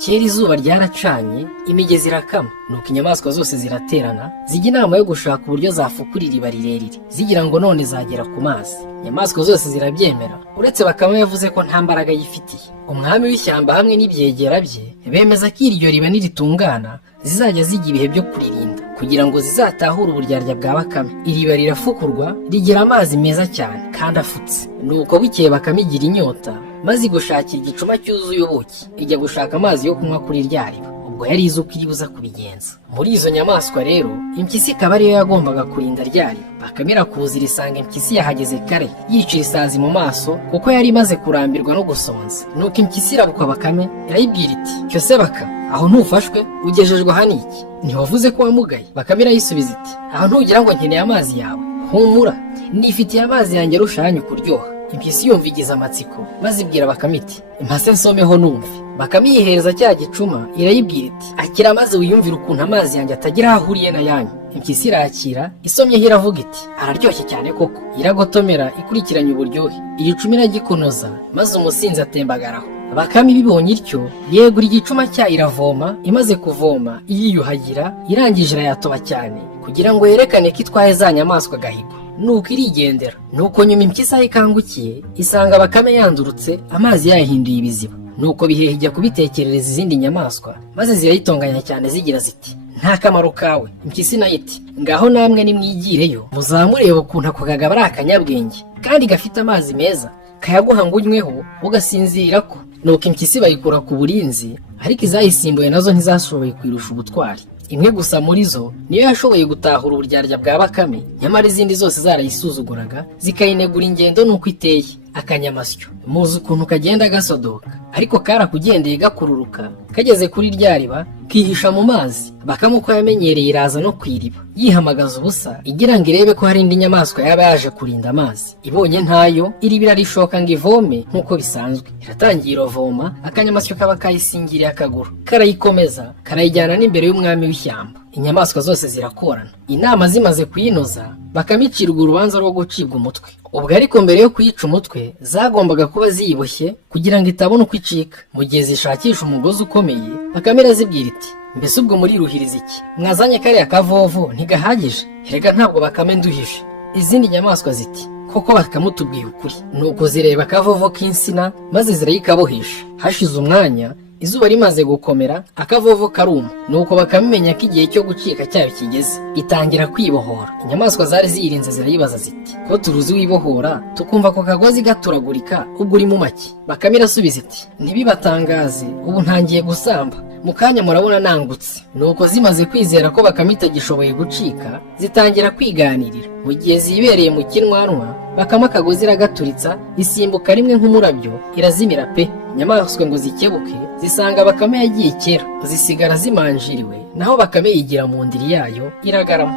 Kera izuba ryaracanye, imigezi irakama, nuko inyamaswa zose ziraterana, zijya inama yo gushaka uburyo zafukura iriba rirerire, zigira ngo none zagera ku mazi. Inyamaswa zose zirabyemera, uretse Bakame yavuze ko nta mbaraga yifitiye. Umwami w'ishyamba hamwe n'ibyegera bye bemeza ko iryo riba niritungana zizajya zijya ibihe byo kuririnda, kugira ngo zizatahure uburyarya bwa Bakame. Iriba rirafukurwa, rigira amazi meza cyane kandi afutse. Nuko bukeye Bakame igira inyota, maze gushakira igicuma cyuzuye ubuki, ijya gushaka amazi yo kunywa kuri rya riba. Ubwo yari izi uko iribuza kubigenza. Muri izo nyamaswa rero, impyisi ikaba ariyo yagombaga kurinda rya riba. Bakame irakuza irisanga impyisi yahageze kare, yicira isazi mu maso kuko yari imaze kurambirwa no gusonza. Nuko impyisi irabuka Bakame, irayibwira iti: "Cyo se Baka, aho ntufashwe, ugejejwe aha n'iki? Ntiwavuze ko wamugaye?" Bakame irayisubiza iti: "Aho ntugira ngo nkeneye amazi yawe? Humura, nifitiye amazi yanjye arushanyu kuryoha." Impyisi yumva igize amatsiko, maze ibwira Bakame iti: "Impase nsomeho numve." Bakame yihereza cya gicuma, irayibwira iti: "Akira maze wiyumvire ukuntu amazi yanjye atagira aho ahuriye n'ayanyu." Impyisi irakira, isomyeho iravuga iti: "Araryoshye cyane koko." Iragotomera ikurikiranye uburyohe, igicuma iragikonoza, maze umusinzi atembagaraho. Bakame ibibonye ityo, yegura igicuma cyayo iravoma, imaze kuvoma iriyuhagira, irangije irayatoba cyane kugira ngo yerekane ko itwaye za nyamaswa agahigo. Nuko irigendera. Nuko nyuma impyisi aho ikangukiye, isanga Bakame yandurutse, amazi yayahinduye ibiziba. Nuko bihehe ijya kubitekerereza izindi nyamaswa, maze zirayitonganya cyane zigira ziti: "Nta kamaro kawe." Impyisi nayo iti: "Ngaho namwe nimwigireyo, muzamurebe ukuntu ako kagabo ari akanyabwenge kandi gafite amazi meza, kayaguha ngo unyweho ugasinzira ko." Nuko impyisi bayikura ku burinzi, ariko izayisimbuye nazo ntizashoboye kwirusha ubutwari. Imwe gusa muri zo niyo yashoboye gutahura uburyarya bwa Bakame, nyamara izindi zose zarayisuzuguraga, zikayinegura ingendo nuko iteye. Akanyamasyo muzi ukuntu kagenda gasodoka, ariko karakugendeye gakururuka, kageze kuri rya riba kihisha mu mazi. Bakame uko yamenyereye iraza no kwiriba, yihamagaza ubusa igira ngo irebe ko hari indi nyamaswa yaba yaje kurinda amazi. Ibonye ntayo, iriba irarishoka ngo ivome nk'uko bisanzwe. Iratangira iravoma, akanyamasyo kaba kayisingiriye akaguru, karayikomeza karayijyana n'imbere y'umwami w'ishyamba. Inyamaswa zose zirakorana. Inama zimaze kuyinoza, Bakame icirwa urubanza rwo gucibwa umutwe. Ubwo ariko mbere yo kuyica umutwe, zagombaga kuba ziyiboshye kugira ngo itabona uko icika. Mu gihe zishakisha umugozi ukomeye, Bakame irazibwira iti: "Mbese ubwo muriruhiriza iki? Mwazanye kariya kavovo ntigahagije? Erega ntabwo Bakame nduhije." Izindi nyamaswa ziti: "Koko Bakame utubwiye ukuri." Nuko zireba akavovo k'insina, maze zirayikabohesha. Hashize umwanya, izuba rimaze gukomera, akavovo karuma. Nuko Bakame imenya ko igihe cyo gucika cyayo kigeze, itangira kwibohora. Inyamaswa zari ziyirinze zirayibaza ziti: "Ko turuzi wibohora, tukumva ako kagozi gaturagurika, ubwo uri mu make?" Bakame irasubiza iti: "Ntibibatangaze, ubu ntangiye gusamba, mu kanya murabona nangutse." Nuko zimaze kwizera ko Bakame itagishoboye gucika, zitangira kwiganirira. Mu gihe zibereye mu kinwanwa, Bakame akagozi iragaturitsa, isimbuka rimwe nk'umurabyo, irazimira pe. Inyamaswa ngo zikebuke, zisanga Bakame yagiye kera, zisigara zimanjiriwe, naho Bakame yigira mu ndiri yayo iragarama.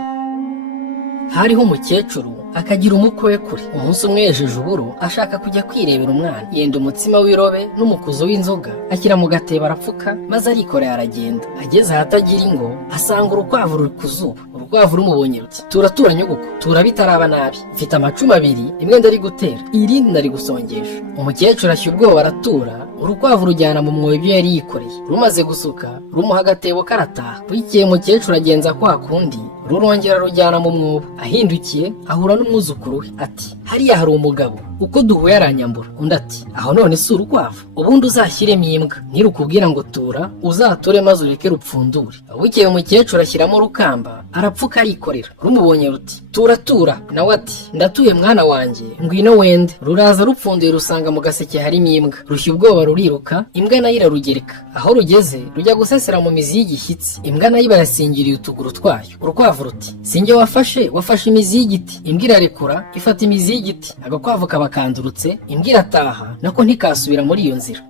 Hariho umukecuru akagira umukwe we kure. Umunsi umwe yejeje uburo, ashaka kujya kwirebera umwana. Yenda umutsima w'irobe n'umukuzo w'inzoga, ashyira mu gatebo arapfuka, maze arikoreye aragenda. Ageze ahatagira ingo, asanga urukwavu ruri ku zuba. Urukwavu rumubonye ruti: "Turatura nyogoko, tura bitaraba nabi. Mfite amacumu abiri, rimwe ndari gutera, irindi nari gusongesha." Umukecuru ashya ubwoba aratura, urukwavu rujyana mu mwobo ibyo yari yikoreye. Rumaze gusuka, rumuha agatebo karataha. Bukeye umukecuru agenza kwa kundi, rurongera rujyana mu mwobo. Ahindukiye ahura n'umwuzukuru we, ati: "Hariya hari umugabo, uko duhuye aranyambura." Undi ati: "Aho none si urukwavu, ubundi uzashyiremo imbwa, nirukubwira ngo tura, uzature maze ureke rupfundure." Bukeye umukecuru ashyiramo rukamba, arapfuka arikorera. Rumubonye ruti: "Tura tura." Nawe ati: "Ndatuye mwana wanjye, ngwino wende." Ruraza rupfunduye rusanga mu gaseke harimo imbwa. Rushya ubwoba ruriruka, imbwa nayo irarugereka. Aho rugeze rujya gusesera mu mizi y'igishyitsi, imbwa nayo barasingiriye utuguru twayo. Urukwavu ruti: "Sinjye wafashe imizi y'igiti." Imbwa irarekura, ifata imizi y'igiti. Agakwavu kaba kandurutse, imbwa irataha, nako ntikasubira muri iyo nzira.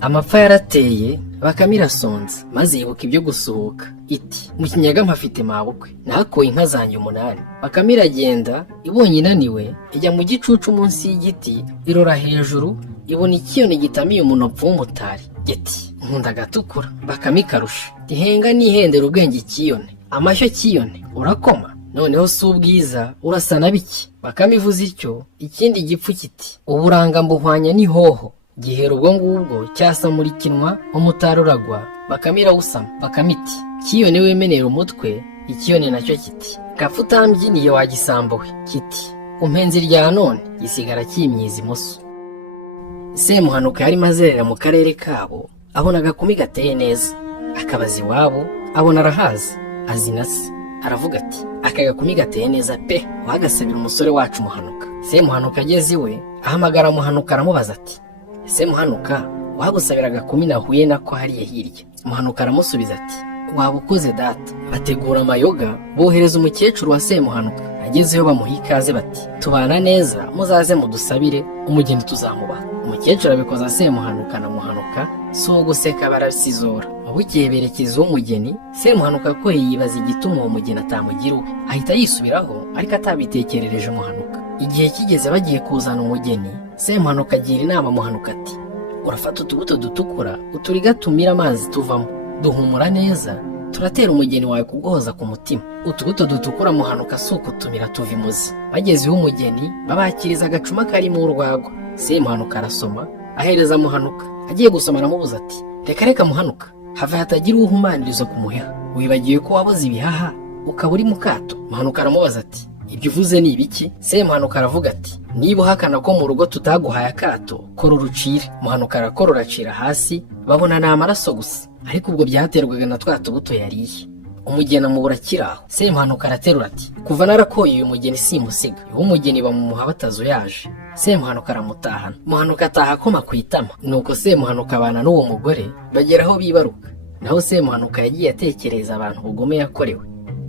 Amapfa yarateye, Bakame irasonza, maze yibuka ibyo gusuhuka. Iti: "Mu kinyaga mpafite mabukwe, nahakoye inka zanjye 8." Bakame iragenda, ibonye inaniwe, ijya mu gicucu munsi y'igiti, irora hejuru, ibona ikiyoni gitamiye umunopfu w'umutari. Giti: "Nkunda gatukura." Bakame ikarusha: "Ihenga nihendera ubwenge ikiyone. Amashyo kiyone, urakoma? Noneho si ubwiza, urasa na biki?" Bakame ivuze ityo, ikindi gipfu kiti: "Uburanga mbuhwanya n'ihoho." gihera ubwo ngubwo cyasa muri kinwa umutari uragwa, bakame irawusama. bakame iti kiyone wemenera umutwe. ikiyone nacyo kiti gapfa utambyiniye wa gisambo we. kiti umpenzi rya none gisigara kimyiza imoso. Semuhanuka yari mazerera mu karere kabo, abona agakumi gateye neza, akabaza iwabo, abona arahazi, azi na se. aravuga ati aka gakumi gateye neza pe, wagasabira umusore wacu Muhanuka. Semuhanuka ageze iwe ahamagara Muhanuka aramubaza ati ese Muhanuka, wagusabira agakumi nahuye nako hariya hirya? Muhanuka aramusubiza ati waba ukoze data. bategura amayoga, bohereza umukecuru wa Semuhanuka. agezeyo bamuha ikaze bati tubana neza, muzaze mudusabire umugeni tuzamubaha. umukecuru abikoza Semuhanuka na Muhanuka, si uwo guseka barasizora. bukeye berekeza uw'umugeni. Semuhanuka ko yibaza igituma uwo mugeni atamugira uwe, ahita yisubiraho ariko atabitekerereje Muhanuka. igihe kigeze bagiye kuzana umugeni, Semuhanuka agira inama Muhanuka ati urafata utubuto dutukura uturiga tumira amazi tuvamo, duhumura neza, turatera umugeni wawe kuguhoza ku mutima. utubuto dutukura Muhanuka si ukutumira tuva imuzi. bageze iw'umugeni babakiriza agacuma karimo urwagwa. Semuhanuka arasoma ahereza Muhanuka. agiye gusoma aramubuza ati reka reka Muhanuka, have hatagira uwuhumaniriza ku muheha. wibagiwe ko wabuze ibihaha ukaba uri mu kato? Muhanuka aramubaza ati ibyo uvuze ni ibiki? Semuhanuka aravuga ati niba uhakana ko mu rugo tutaguhaye akato, kora urucire. Muhanuka arakora uracira hasi, babona ni amaraso gusa, ariko ubwo byaterwaga na twa tubuto yariye. umugeni amubura akiraho. Semuhanuka araterura ati kuva narakoye uyu mugeni simusiga. iw'umugeni bamumuha batazuyaje. Semuhanuka aramutahana. Muhanuka ataha akoma ku itama. nuko Semuhanuka abana n'uwo mugore bagera aho bibaruka. naho Semuhanuka yagiye atekereza abantu ubugome yakorewe,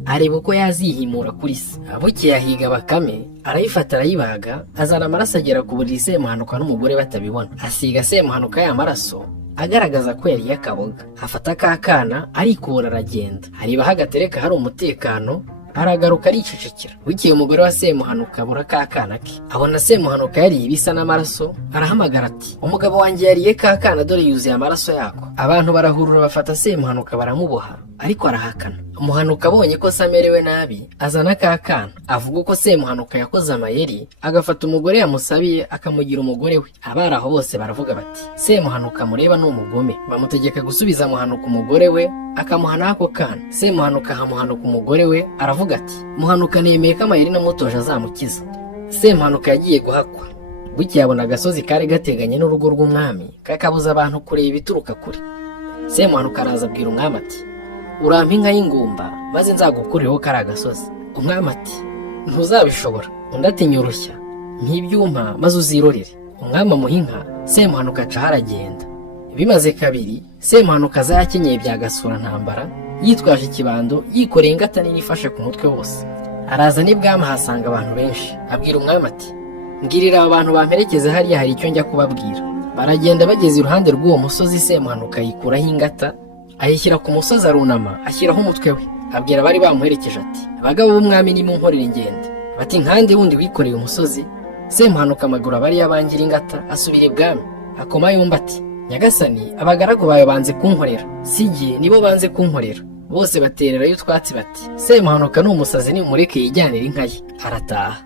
areba uko yazihimura kuri se. bukeye ahiga bakame, arayifata arayibaga, azana amaraso agera ku buriri Semuhanuka n'umugore batabibona. asiga Semuhanuka ya maraso agaragaza ko yari yakaboga. afata ka kana arikura aragenda, areba aho agatereka hari umutekano, aragaruka aricecekera. bukeye umugore wa Semuhanuka abura ka kana ke, abona Semuhanuka yariye ibisa n'amaraso, arahamagara ati umugabo wanjye yariye ka kana, dore yuzuye amaraso yako. abantu barahurura bafata Semuhanuka baramuboha, ariko arahakana. Muhanuka abonye ko se amerewe nabi, azana ka kana, avuga uko Semuhanuka yakoze amayeri, agafata umugore yamusabiye akamugira umugore we. abari aho bose baravuga bati Semuhanuka mureba ni umugome. bamutegeka gusubiza Muhanuka umugore we, akamuha n'ako kana. Semuhanuka aha Muhanuka umugore we, aravuga ati Muhanuka nemeye ko amayeri namutoje azamukiza. Semuhanuka yagiye guhakwa. bukeye abona agasozi kari gateganye n'urugo rw'umwami, kakabuza abantu kureba ibituruka kure. Semuhanuka araza abwira umwami ati urampa inka y'ingumba maze nzagukurireho kari agasozi. umwami ati ntuzabishobora. undi ati nyurushya nk'ibyuma maze uzirorere. umwami amuha inka, Semuhanuka acaho aragenda. bimaze kabiri, Semuhanuka aza yakenyeye bya gasura ntambara, yitwaje ikibando, yikoreye ingata nini ifashe ku mutwe wose. araza n'ibwami ahasanga abantu benshi, abwira umwami ati mbwirira aba bantu bamperekeze hariya, hari icyo njya kubabwira. baragenda, bageze iruhande rw'uwo musozi. Semuhanuka yikuraho ingata ayishyira ku musozi, arunama ashyiraho umutwe we, abwira abari bamuherekeje ati abagabo b'umwami nimunkorere ingende. bati nkande wundi wikoreye umusozi? Semuhanuka amaguru abariya bangira ingata, asubira ibwami, akoma yombi ati nyagasani, abagaragu bawe banze kunkorera, sijye nibo banze kunkorera. bose batererayo utwatsi bati Semuhanuka ni umusazi, nimumureke yijyanire inka ye. arataha.